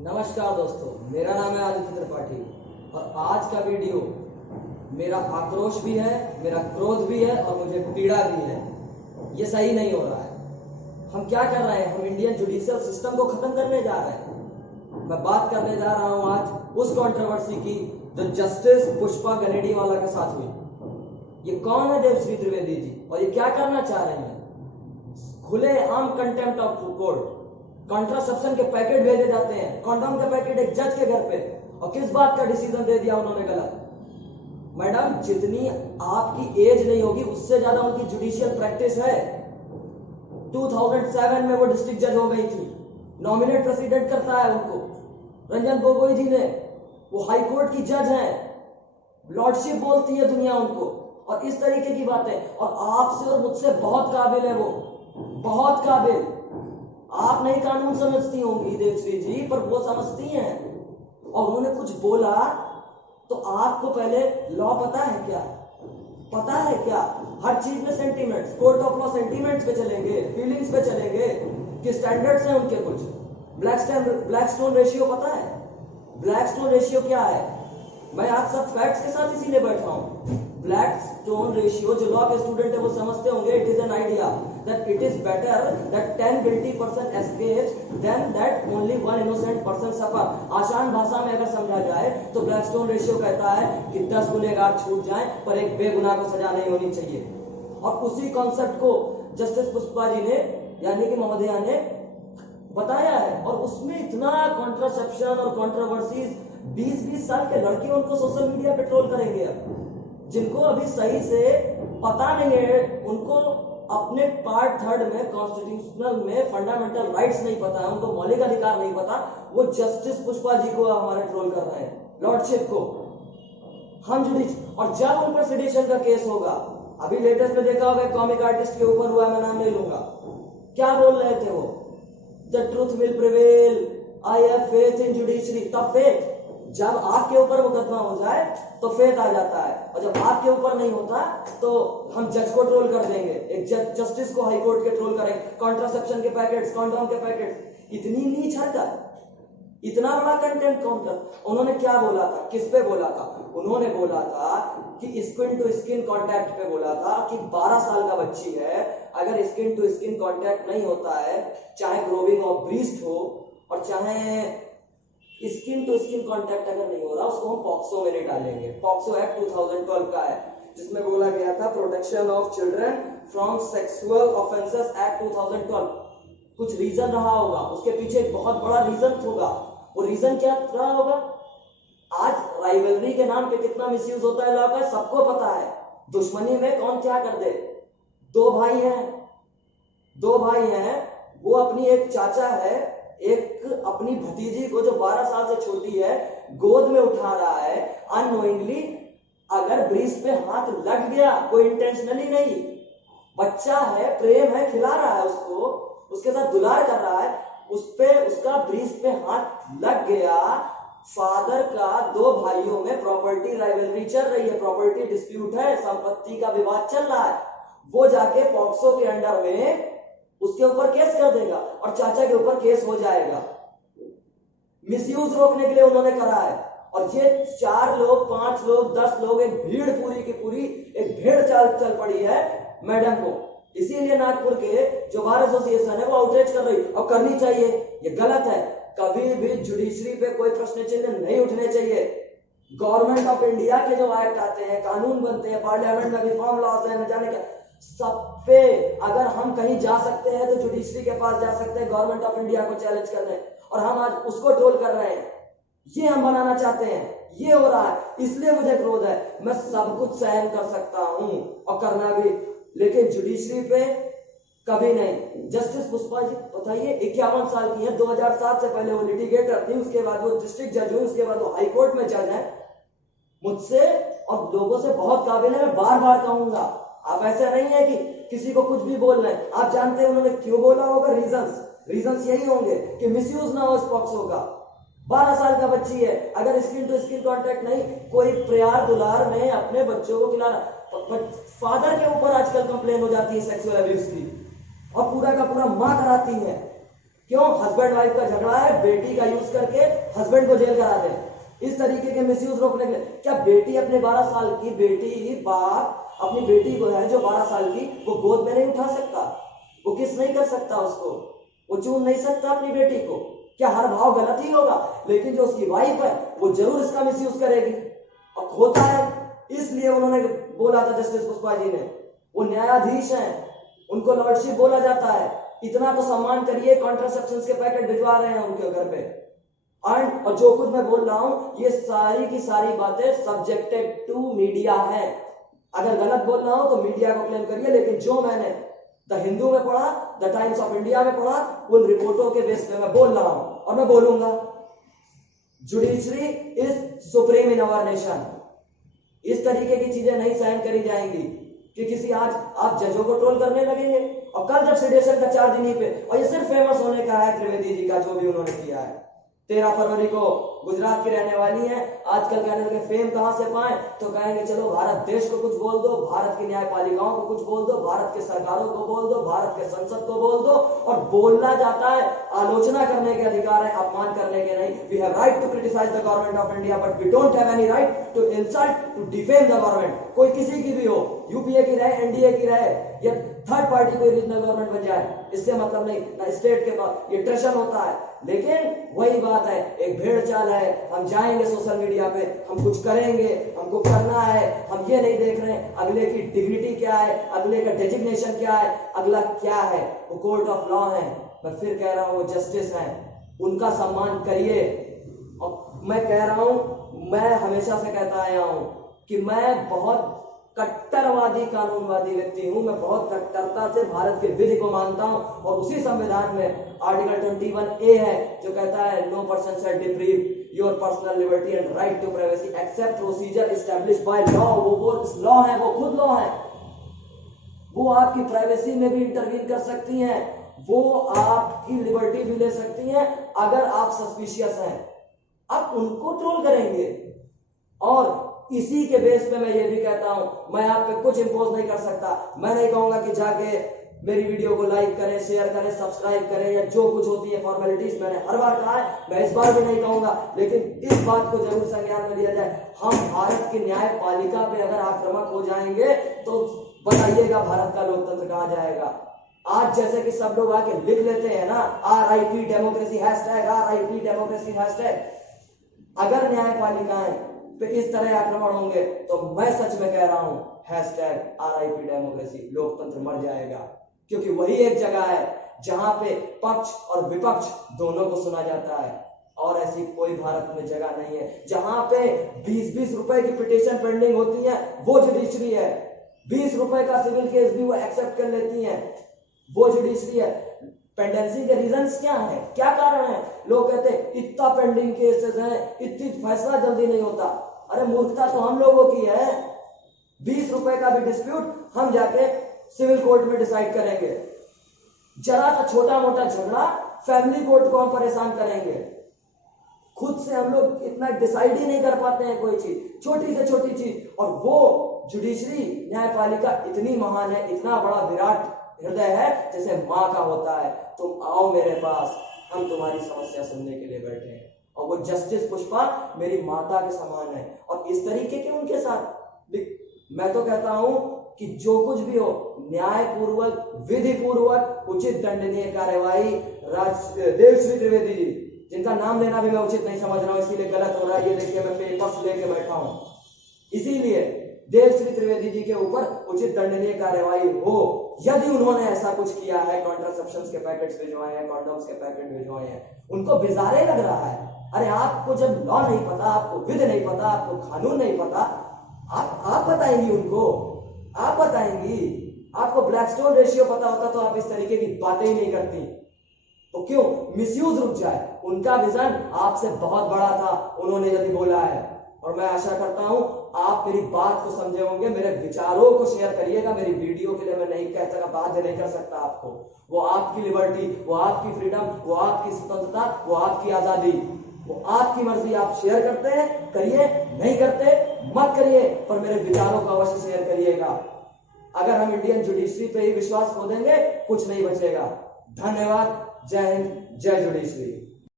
नमस्कार दोस्तों, मेरा नाम है आदित्य त्रिपाठी और आज का वीडियो मेरा आक्रोश भी है, मेरा क्रोध भी है और मुझे पीड़ा भी है। ये सही नहीं हो रहा है। हम क्या कर रहे हैं? हम इंडियन जुडिशियल सिस्टम को खत्म करने जा रहे हैं। मैं बात करने जा रहा हूं आज उस कंट्रोवर्सी की जो जस्टिस पुष्पा गनेडीवाला के साथ हुई। ये कौन है? देवश्री त्रिवेदी जी। और ये क्या करना चाह रहे हैं? खुले आम कंटेम्प्ट ऑफ कोर्ट, कॉन्ट्रासेप्शन के पैकेट भेजे जाते हैं, कॉन्डोम के पैकेट एक जज के घर पे। और किस बात का डिसीजन दे दिया उन्होंने गलत? मैडम, जितनी आपकी एज नहीं होगी उससे ज्यादा उनकी जुडिशियल प्रैक्टिस है। 2007 में वो डिस्ट्रिक्ट जज हो गई थी। नॉमिनेट प्रेसिडेंट करता है उनको रंजन गोगोई जी ने। वो हाई कोर्ट की जज हैं। लॉर्डशिप बोलती है दुनिया उनको। और इस तरीके की बातें, और आपसे और मुझसे बहुत काबिल है वो, बहुत काबिल। आप नहीं कानून समझती होंगी देवश्री जी, पर वो समझती हैं। और उन्होंने कुछ बोला तो आपको पहले लॉ पता है क्या? पता है क्या? हर चीज में sentiments, court of law sentiments पे चलेंगे, फीलिंग्स पे चलेंगे कि स्टैंडर्ड्स हैं उनके कुछ। ब्लैक स्टोन रेशियो पता है? ब्लैक स्टोन रेशियो क्या है? मैं आप सब फैक्ट्स के साथ इसीलिए बैठा हूं। ब्लैक स्टोन रेशियो, जो लॉ के स्टूडेंट है वो समझते होंगे, it is an idea that it is better that 10 guilty person escapes than that only one innocent person suffer। आसान भाषा में अगर समझा जाए तो ब्लैकस्टोन रेशियो कहता है कि 10 गुनहगार छूट जाएं पर एक बेगुनाह को सजा नहीं होनी चाहिए। और उसी कॉन्सेप्ट को जस्टिस पुष्पा जी ने, यानी कि महोदया ने बताया है। और उसमें इतना कॉन्ट्रासेप्शन और कॉन्ट्रोवर्सीज, 20-20 साल के लड़के उनको सोशल मीडिया पे ट्रोल करेंगे। अब जिनको अभी सही से पता नहीं है, उनको अपने पार्ट 3 में कॉन्स्टिट्यूशनल में फंडामेंटल राइट्स नहीं पता है, उनको मौलिक अधिकार नहीं पता, वो जस्टिस पुष्पा जी को हमारे ट्रोल कर रहे हैं, लॉर्डशिप को। हम जुडिश, और जब उन पर सेडिशन का केस होगा, अभी लेटेस्ट में देखा होगा कॉमिक आर्टिस्ट के ऊपर हुआ, मैं नाम नहीं लूंगा, क्या बोल रहे थे वो? The truth will prevail, I have faith in judiciary. तब फेथ, जब आपके ऊपर मुकदमा हो जाए तो फेथ आ जाता है, और जब आपके ऊपर नहीं होता तो हम जज को ट्रोल कर देंगे, एक जस्टिस को हाई कोर्ट के ट्रोल करेंगे, कॉन्ट्रासेप्शन के पैकेट्स, कॉन्डोम के पैकेट्स। इतनी नीच हरकत, इतना बड़ा कंटेंट काउंटर। उन्होंने क्या बोला था? किस पे बोला था? उन्होंने बोला था कि स्किन टू स्किन कांटेक्ट पे बोला था कि 12 साल का बच्ची है, अगर स्किन टू स्किन कांटेक्ट नहीं होता है, चाहे ग्रोविंग ऑफ ब्रीस्ट हो और चाहे स्किन टू स्किन कांटेक्ट अगर नहीं हो रहा, उसको हम पॉक्सो में नहीं डालेंगे। पॉक्सो एक्ट 2012 का है, जिसमें बोला गया था protection of children from sexual offences act 2012। कुछ रीजन रहा होगा, उसके पीछे एक बहुत बड़ा रीजन होगा। वो रीजन क्या रहा होगा? आज राइवलरी के नाम पे कितना मिसयूज होता है लॉ का, सबको पता है। दुश्मनी में कौन क्या कर दे। दो भाई हैं, वो अपनी एक चाचा है, एक अपनी भतीजी को जो 12 साल से छोटी है गोद में उठा रहा है, अननोइंगली अगर ब्रीस्ट पे हाथ लग गया, कोई इंटेंशनली नहीं, बच्चा है, प्रेम है, खिला रहा है उसको, उसके साथ दुलार कर रहा है, उस पे उसका ब्रीस्ट पे हाथ लग गया, फादर का, दो भाइयों में प्रॉपर्टी राइवलरी चल रही है, प्रॉपर्टी डिस्प्यूट है, संपत्ति का विवाद चल रहा है, वो जाके पॉक्सो के अंडर में उसके ऊपर केस कर देगा और चाचा के ऊपर केस हो जाएगा। मिसयूज रोकने के लिए उन्होंने करा है। और ये 4 लोग, 5 लोग, 10 लोग, एक भीड़ पूरी की पूरी, एक भीड़ चल पड़ी है मैडम को। इसीलिए नागपुर के जो बार एसोसिएशन है वो आउटरीच कर रही, और करनी चाहिए, ये गलत है। कभी भी जुडिशरी पे कोई प्रश्न चिन्ह नहीं उठने चाहिए। गवर्नमेंट ऑफ इंडिया के जो एक्ट आते हैं, कानून बनते हैं, पार्लियामेंट में रिफॉर्म लॉज है, न जाने क्या, सब पे अगर हम कहीं जा सकते हैं तो जुडिशरी के पास जा सकते हैं गवर्नमेंट ऑफ इंडिया को चैलेंज करने, और हम आज उसको ट्रोल कर रहे हैं। ये हम बनाना चाहते हैं, ये हो रहा है, इसलिए मुझे क्रोध है। मैं सब कुछ सहन कर सकता हूं और करना भी, लेकिन जुडिशरी पे कभी नहीं। जस्टिस पुष्पा जी बताइए, 51 साल की है, 2007 से पहले वो लिटिगेटर थी, उसके बाद वो डिस्ट्रिक्ट जज हुई, उसके बाद वो हाई कोर्ट में जज है। मुझसे और लोगों से बहुत काबिल है, मैं बार बार कहूंगा। आप ऐसा नहीं है कि किसी को कुछ भी बोल रहे हैं। आप जानते हैं उन्होंने क्यों बोला होगा? रीजंस यही होंगे कि मिसयूज ना हो इस पॉक्सो का। 12 साल का बच्ची है, अगर स्किन टू स्किन कांटेक्ट नहीं, कोई प्यार दुलार में अपने बच्चों को खिलाना, फादर के ऊपर आजकल कंप्लेन हो जाती है सेक्सुअल अब्यूज की, और पूरा का पूरा मां कराती है। क्यों? हस्बैंड वाइफ का झगड़ा है, बेटी का यूज करके हस्बैंड को जेल करा दे। इस तरीके के मिसयूज रोकने के लिए क्या बेटी अपने 12 साल की बेटी, बाप अपनी बेटी को है जो 12 साल की, वो गोद में नहीं उठा सकता, वो किस नहीं कर सकता उसको, वो चूम नहीं सकता अपनी बेटी को? क्या हर भाव गलत ही होगा? लेकिन जो उसकी वाइफ है वो जरूर इसका मिसयूज करेगी। अब होता है, इसलिए उन्होंने बोला था जस्टिस पुष्पा जी ने, वो न्यायाधीश हैं, उनको लॉर्डशिप बोला जाता है, इतना तो सम्मान करिए, कॉन्ट्रासेप्शन के पैकेट भिजवा रहे हैं उनके घर पे। और जो कुछ मैं बोल रहा हूं ये सारी की सारी बातें सब्जेक्टेड टू मीडिया है। अगर गलत बोल रहा हूं तो मीडिया को क्लेम करिए, लेकिन जो मैंने द हिंदू में पढ़ा, द टाइम्स ऑफ इंडिया में पढ़ा, उन रिपोर्टों के बेस पे मैं बोल रहा हूं और मैं बोलूंगा। Judiciary is supreme in our nation. इस तरीके की चीजें नहीं सहन करी जाएंगी कि किसी आज आप जजों को ट्रोल करने लगेंगे और कल जब सेडेशन का चार्ज नहीं पे, और ये सिर्फ फेमस होने का है त्रिवेदी जी का जो भी उन्होंने किया है। 13 फरवरी को गुजरात की रहने वाली है, आजकल कहने लगे फेम कहां से पाए, तो कहेंगे चलो भारत देश को कुछ बोल दो, भारत की न्यायपालिकाओं को कुछ बोल दो, भारत के सरकारों को बोल दो, भारत के संसद को बोल दो। और बोलना जाता है, आलोचना करने के अधिकार है, अपमान करने के नहीं। We have right to criticise the government of India but we don't have any right to insult, to defame the government. कोई किसी की भी हो, यूपीए की रहे, एनडीए की रहे, या थर्ड पार्टी कोई रीजनल गवर्नमेंट बन जाए, इससे मतलब नहीं ना स्टेट के पास ये ट्रेशन होता है। लेकिन वही बात है, एक भेड़ चाल है, हम जाएंगे सोशल मीडिया पे, हम कुछ करेंगे, हमको करना है, हम ये नहीं देख रहे हैं अगले की डिग्निटी क्या है, अगले का डेजिग्नेशन क्या है, अगला क्या है। वो कोर्ट ऑफ लॉ है, मैं फिर कह रहा हूं वो जस्टिस है, उनका सम्मान करिए। और मैं कह रहा हूं, मैं हमेशा से कहता आया हूं कि मैं बहुत कट्टरवादी कानूनवादी व्यक्ति हूं, मैं बहुत कट्टरता से भारत के विधि को मानता हूं। और उसी संविधान में आर्टिकल 21A है जो कहता है no person shall deprive your personal liberty and right to privacy except procedure established by law. वो लॉ है, वो खुद लॉ है, वो आपकी प्राइवेसी में भी इंटरवीन कर सकती हैं, वो आपकी लिबर्टी भी ले सकती हैं अगर आप सस्पिशियस हैं। आप उनको ट्रोल करेंगे। और इसी के बेस पे मैं ये भी कहता हूं, मैं आप पे कुछ इंपोज नहीं कर सकता। मैं नहीं कहूंगा कि जाके मेरी वीडियो को लाइक करें, शेयर करें, सब्सक्राइब करें, या जो कुछ होती है फॉर्मेलिटीज, मैंने हर बार कहा है, मैं इस बार भी नहीं कहूंगा। लेकिन इस बात को जरूर संज्ञान में लिया जाए, हम भारत की न्यायपालिका पे अगर आक्रामक हो जाएंगे तो बताइएगा भारत का लोकतंत्र कहां जाएगा। आज जैसे कि सब लोग आके लिख लेते हैं ना, RIP democracy hashtag, RIP democracy hashtag, अगर न्यायपालिकाएं तो इस तरह आक्रमण होंगे तो मैं सच में कह रहा हूं हैशटैग RIP डेमोक्रेसी, लोकतंत्र मर जाएगा। क्योंकि वही एक जगह है जहां पे पक्ष और विपक्ष दोनों को सुना जाता है, और ऐसी कोई भारत में जगह नहीं है। जहां पे 20-20 रुपए की पिटीशन पेंडिंग होती है वो जुडिशरी है, 20 रुपए का सिविल केस भी वो एक्सेप्ट कर लेती है, वो जुडिशरी है। पेंडेंसी के रीजंस क्या है, क्या कारण है? लोग कहते हैं इतना पेंडिंग केसेस हैं, इतनी फैसला जल्दी नहीं होता। अरे मूर्खता तो हम लोगों की है, 20 रुपए का भी डिस्प्यूट हम जाके सिविल कोर्ट में डिसाइड करेंगे, जरा सा छोटा मोटा झगड़ा फैमिली कोर्ट को हम परेशान करेंगे। खुद से हम लोग इतना डिसाइड ही नहीं कर पाते हैं कोई चीज, छोटी से छोटी चीज। और वो जुडिशरी न्यायपालिका इतनी महान है, इतना बड़ा विराट हृदय है जैसे माँ का होता है। तुम आओ मेरे पास, हम तुम्हारी समस्या सुनने के लिए बैठे हैं। और वो जस्टिस पुष्पा मेरी माता के समान है। और इस तरीके के उनके साथ मैं तो कहता हूं कि जो कुछ भी हो, न्यायपूर्वक, विधि पूर्वक, उचित दंडनीय कार्यवाही देवश्री त्रिवेदी जी, जिनका नाम लेना भी मैं उचित नहीं समझ रहा हूं, इसीलिए गलत हो रहा है। ये देखिए मैं पेपर्स लेके बैठा हूं, इसीलिए देवश्री त्रिवेदी जी के ऊपर उचित दंडनीय कार्यवाही हो। यदि उन्होंने ऐसा कुछ किया है, कॉन्ट्रासेप्शन के पैकेट्स भिजवाए हैं, कॉन्डोम्स के पैकेट भिजवाए हैं, उनको बेजारे लग रहा है। अरे आपको जब लॉ नहीं पता, आपको विधि नहीं पता, आपको कानून नहीं पता, आप बताएंगी उनको, आप बताएंगी। आपको ब्लैकस्टोन रेशियो पता होता तो आप इस तरीके की बातें ही नहीं करती। तो क्यों मिसयूज रुक जाए? उनका विजन आपसे बहुत बड़ा था, उन्होंने यदि बोला है। और मैं आशा करता हूं आप मेरी बात को समझे होंगे, मेरे विचारों को शेयर करिएगा। मेरी वीडियो के लिए मैं नहीं कह सकता, बाध्य नहीं कर सकता आपको। वो आपकी लिबर्टी, वो आपकी फ्रीडम, वो आपकी स्वतंत्रता, वो आपकी आजादी, वो आपकी मर्जी। आप शेयर करते हैं करिए, नहीं करते मत करिए, पर मेरे विचारों को अवश्य शेयर करिएगा। अगर हम इंडियन जुडिशरी पे ही विश्वास खो देंगे, कुछ नहीं बचेगा। धन्यवाद। जय हिंद। जय जुडिशरी।